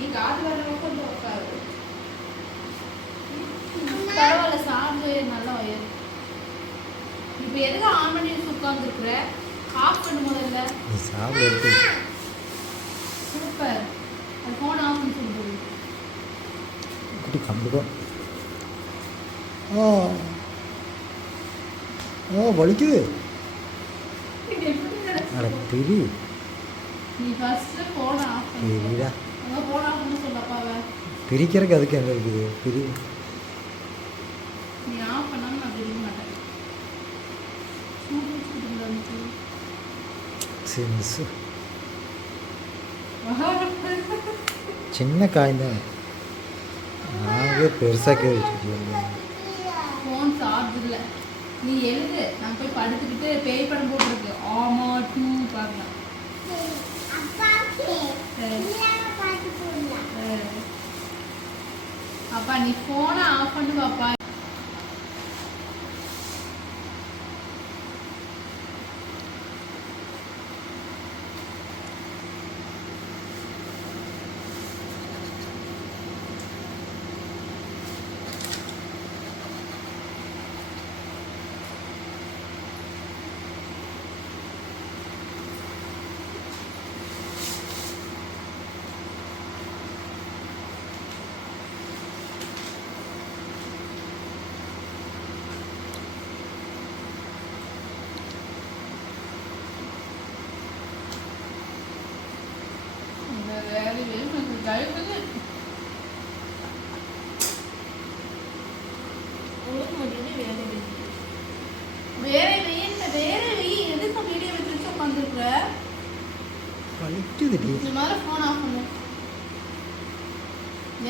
நீ காது வர கொஞ்சம் உட்காரு பரவாயில்ல சாப்பிடு நல்லா வயிறு. இப்போ எதுக்கு ஆன் பண்ணி உட்காந்துருக்குற ஆஃப் பண்ணு முதல்ல. சாப்பிட சூப்பர் அது ஃபோன் ஆஃப் பண்ணி சொல்லுது குட்டி கண்டுக்கோ ஆ. ஆ வலிக்குது. அட பிரிக்கிறதுக்கு அதுக்கு என்ன இருக்குது? பிரி சின்ன காய் தான். நாங்கள் பெருசாக கேட்டு ஃபோன் சார்ஜ் இல்லை. நீ எழுது. நான் போய் படுத்துக்கிட்டு பேய் படம் போட்டிருக்கு. ஆமா டூ பார்க்கலாம் சரி. சரி. அப்பா நீ ஃபோனை ஆஃப் பண்ணு பாப்பா. வேற வெயில் வேற வெயில் எதுக்கு வீடியோ வச்சு உட்காந்துருக்குற வலிக்குது டி இந்த மாதிரி ஃபோன் ஆஃப் பண்ணு.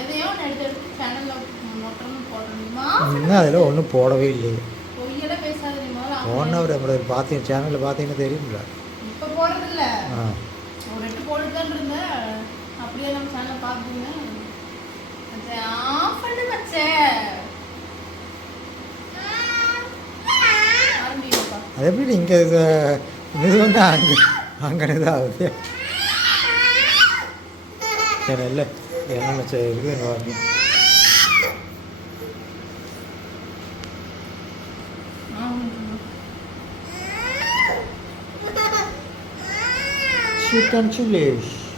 எதையோ எடுத்து எடுத்து சேனலில் மொட்டன்னு போடணுமா. இன்னும் அதில் ஒன்றும் போடவே இல்லையே. பொய்யெல்லாம் பேசாத நீ முதல்ல off போன பண்ணு. ஒரு நம்மளோட பார்த்தீங்க சேனலில் பார்த்தீங்கன்னா தெரியும்ல? இப்போ போடுறதில்ல. ஒரு எட்டு போட்டுட்டு தான் இருந்தேன். அப்படியே நம்ம சேனல் பார்த்துங்க ஆஃப் பண்ணு வச்சே அது எப்படி இங்கே இது வந்து அங்கே அங்கே இது ஆகுது சரி இல்லை. என்னென்ன இருக்கு வாங்கி சிக்கன் சில்லிஸ் சவுண்டு